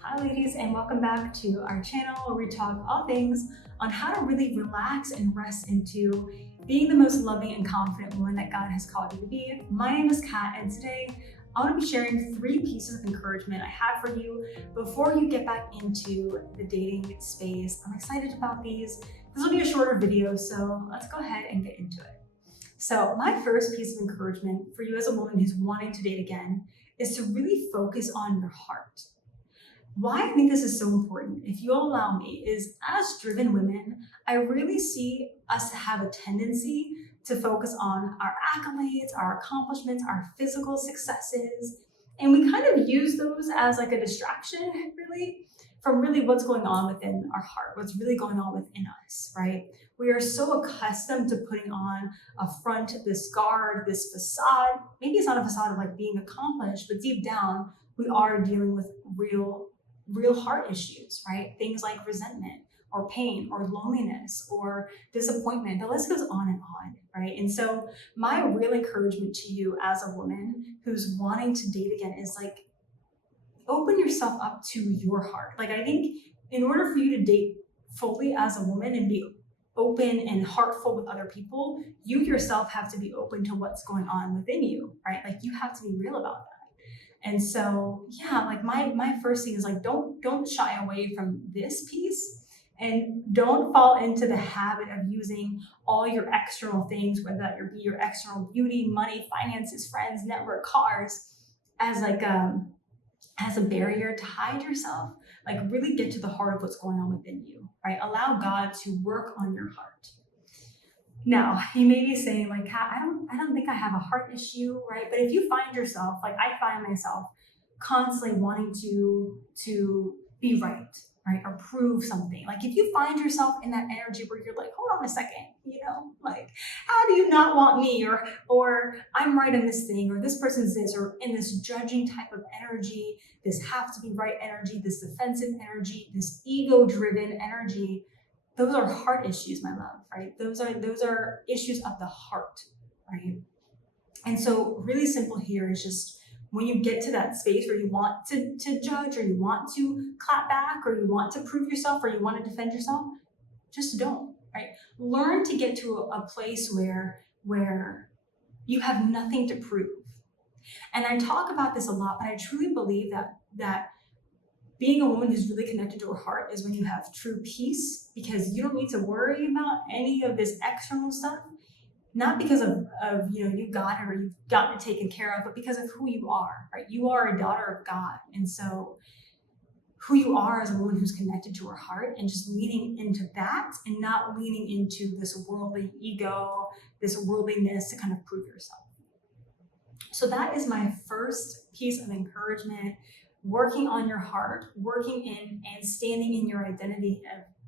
Hi ladies, and welcome back to our channel where we talk all things on how to really relax and rest into being the most loving and confident woman that God has called you to be. My name is Kat, and today I want to be sharing 3 pieces of encouragement I have for you before you get back into the dating space. I'm excited about these. This will be a shorter video, so let's go ahead and get into it. So my first piece of encouragement for you as a woman who's wanting to date again is to really focus on your heart. Why I think this is so important, if you'll allow me, is as driven women, I really see us have a tendency to focus on our accolades, our accomplishments, our physical successes, and we kind of use those as like a distraction, really, from really what's going on within our heart, what's really going on within us, right? We are so accustomed to putting on a front, this guard, this facade. Maybe it's not a facade of like being accomplished, but deep down, we are dealing with real heart issues, right? Things like resentment or pain or loneliness or disappointment. The list goes on, right? And so my real encouragement to you as a woman who's wanting to date again is like, open yourself up to your heart. Like, I think in order for you to date fully as a woman and be open and heartful with other people, you yourself have to be open to what's going on within you, right? Like, you have to be real about that. And so, yeah, like my first thing is like, don't shy away from this piece, and don't fall into the habit of using all your external things, whether that be your external beauty, money, finances, friends, network, cars, as like as a barrier to hide yourself. Like, really get to the heart of what's going on within you, right? Allow God to work on your heart. Now, you may be saying, like, Kat, I don't think I have a heart issue, right? But if you find yourself, like I find myself, constantly wanting to be right, or prove something. Like, if you find yourself in that energy where you're like, hold on a second, like, how do you not want me? Or I'm right in this thing, or this person's this, or in this judging type of energy, this have to be right energy, this defensive energy, this ego-driven energy. Those are heart issues, my love, right? Those are issues of the heart, right? And so really simple here is just, when you get to that space where you want to judge, or you want to clap back, or you want to prove yourself, or you want to defend yourself, just don't, right? Learn to get to a place where you have nothing to prove. And I talk about this a lot, but I truly believe that being a woman who's really connected to her heart is when you have true peace, because you don't need to worry about any of this external stuff, not because of you got it or you've gotten it taken care of, but because of who you are, right? You are a daughter of God. And so who you are as a woman who's connected to her heart, and just leaning into that and not leaning into this worldly ego, this worldliness to kind of prove yourself. So that is my first piece of encouragement. Working on your heart, working in and standing in your identity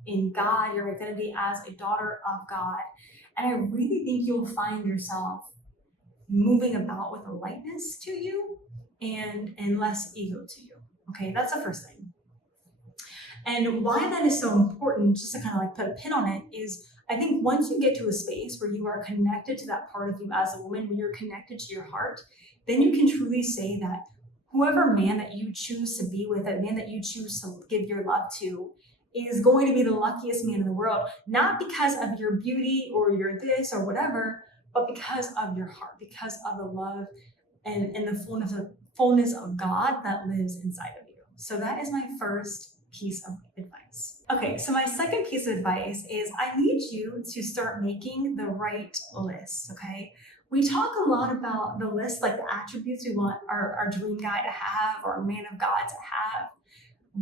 in God, your identity as a daughter of God. And I really think you'll find yourself moving about with a lightness to you and less ego to you. Okay, that's the first thing. And why that is so important, just to kind of like put a pin on it, is I think once you get to a space where you are connected to that part of you as a woman, when you're connected to your heart, then you can truly say that whoever man that you choose to be with, that man that you choose to give your love to, is going to be the luckiest man in the world, not because of your beauty or your this or whatever, but because of your heart, because of the love and the fullness of God that lives inside of you. So that is my first piece of advice. Okay, so my second piece of advice is, I need you to start making the right list, okay? We talk a lot about the list, like the attributes we want our dream guy to have, or a man of God to have.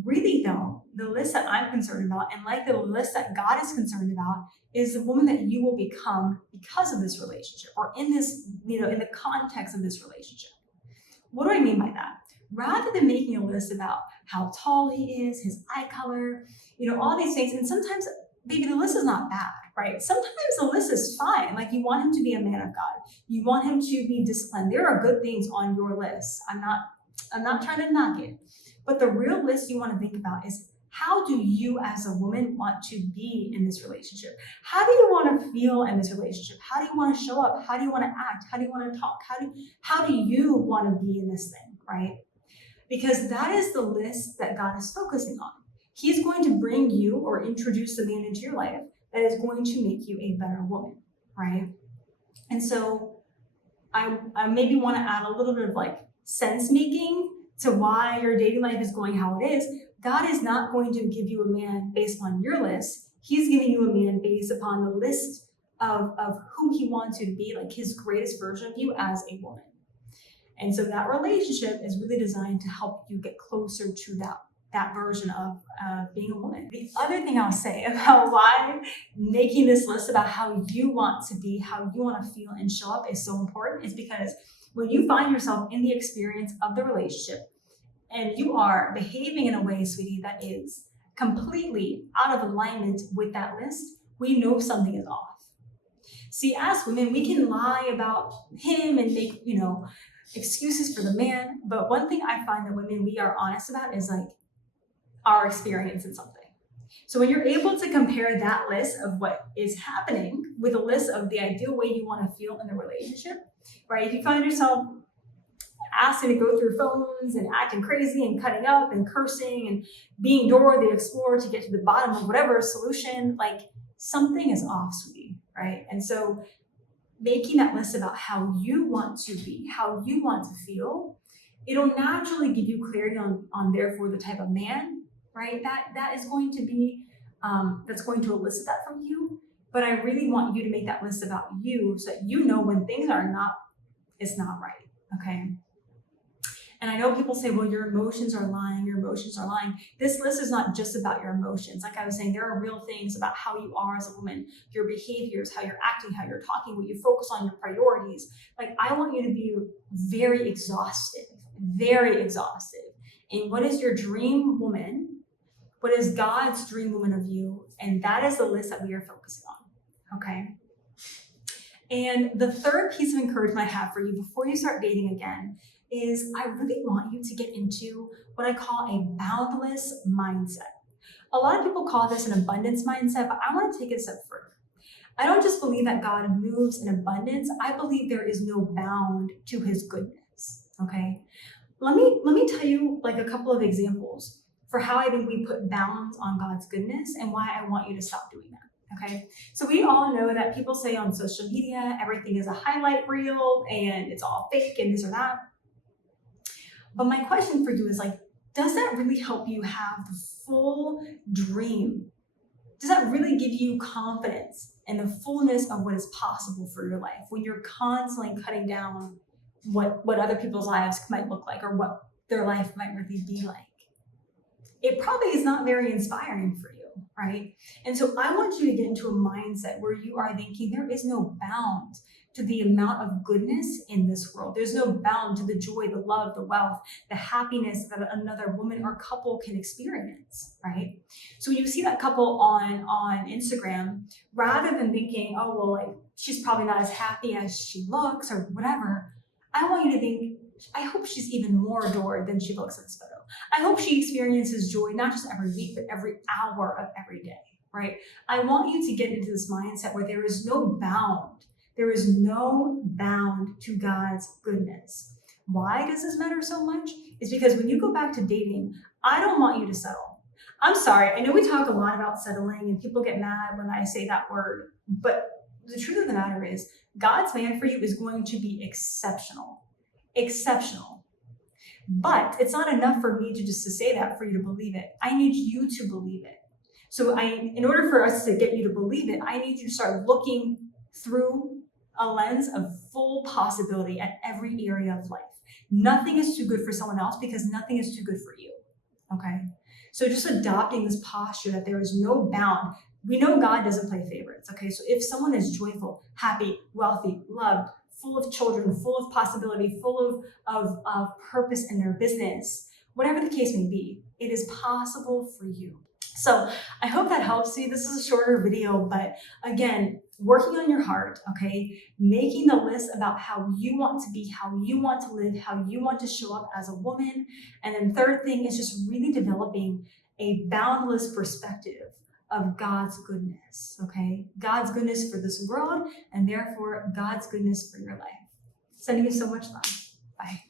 Really though, the list that I'm concerned about, and like the list that God is concerned about, is the woman that you will become because of this relationship, or in this, in the context of this relationship. What do I mean by that? Rather than making a list about how tall he is, his eye color, all these things, and sometimes, baby, the list is not bad, right? Sometimes the list is fine. Like, you want him to be a man of God. You want him to be disciplined. There are good things on your list. I'm not trying to knock it. But the real list you want to think about is, how do you as a woman want to be in this relationship? How do you want to feel in this relationship? How do you want to show up? How do you want to act? How do you want to talk? How do you want to be in this thing, right? because that is the list that God is focusing on. He's going to bring you or introduce the man into your life that is going to make you a better woman, right? And so I maybe want to add a little bit of like sense making to why your dating life is going how it is. God is not going to give you a man based on your list. He's giving you a man based upon the list of who he wants you to be, like his greatest version of you as a woman. And so that relationship is really designed to help you get closer to that version of being a woman. The other thing I'll say about why making this list about how you want to be, how you want to feel and show up is so important is because when you find yourself in the experience of the relationship and you are behaving in a way, sweetie, that is completely out of alignment with that list, we know something is off. See, as women, we can lie about him and make, excuses for the man. But one thing I find that women, we are honest about is like our experience in something. So when you're able to compare that list of what is happening with a list of the ideal way you want to feel in the relationship, right? If you find yourself asking to go through phones and acting crazy and cutting up and cursing and being Dora the Explorer to get to the bottom of whatever solution, like something is off, sweetie, right? And so making that list about how you want to be, how you want to feel, it'll naturally give you clarity on therefore the type of man, right? That is going to be, that's going to elicit that from you. But I really want you to make that list about you so that you know when things are not, it's not right, okay? And I know people say, well, your emotions are lying, your emotions are lying. This list is not just about your emotions. Like I was saying, there are real things about how you are as a woman, your behaviors, how you're acting, how you're talking, what you focus on, your priorities. Like I want you to be very exhaustive. And what is your dream woman? What is God's dream woman of you? And that is the list that we are focusing on, okay? And the third piece of encouragement I have for you before you start dating again is I really want you to get into what I call a boundless mindset. A lot of people call this an abundance mindset, but I want to take it a step further. I don't just believe that God moves in abundance. I believe there is no bound to his goodness, okay? Let me tell you like a couple of examples for how I think we put bounds on God's goodness and why I want you to stop doing that, okay? So we all know that people say on social media, everything is a highlight reel and it's all fake and this or that. But my question for you is like, does that really help you have the full dream? Does that really give you confidence in the fullness of what is possible for your life when you're constantly cutting down what other people's lives might look like or what their life might really be like? It probably is not very inspiring for you, right? And so I want you to get into a mindset where you are thinking there is no bound to the amount of goodness in this world. There's no bound to the joy, the love, the wealth, the happiness that another woman or couple can experience, right? So when you see that couple on Instagram, rather than thinking, oh, well, like she's probably not as happy as she looks or whatever, I want you to think, I hope she's even more adored than she looks in this photo. I hope she experiences joy, not just every week, but every hour of every day, right? I want you to get into this mindset where there is no bound. There is no bound to God's goodness. Why does this matter so much? It's because when you go back to dating, I don't want you to settle. I'm sorry, I know we talk a lot about settling and people get mad when I say that word, but the truth of the matter is God's plan for you is going to be exceptional. Exceptional. But it's not enough for me to just to say that for you to believe it. I need you to believe it. So in order for us to get you to believe it, I need you to start looking through a lens of full possibility at every area of life. Nothing is too good for someone else because nothing is too good for you, okay? So just adopting this posture that there is no bound. We know God doesn't play favorites, okay? So if someone is joyful, happy, wealthy, loved, full of children, full of possibility, full of purpose in their business, whatever the case may be, it is possible for you. So I hope that helps you. This is a shorter video, but again, working on your heart, okay? Making the list about how you want to be, how you want to live, how you want to show up as a woman. And then third thing is just really developing a boundless perspective of God's goodness, okay? God's goodness for this world and therefore God's goodness for your life. Sending you so much love. Bye.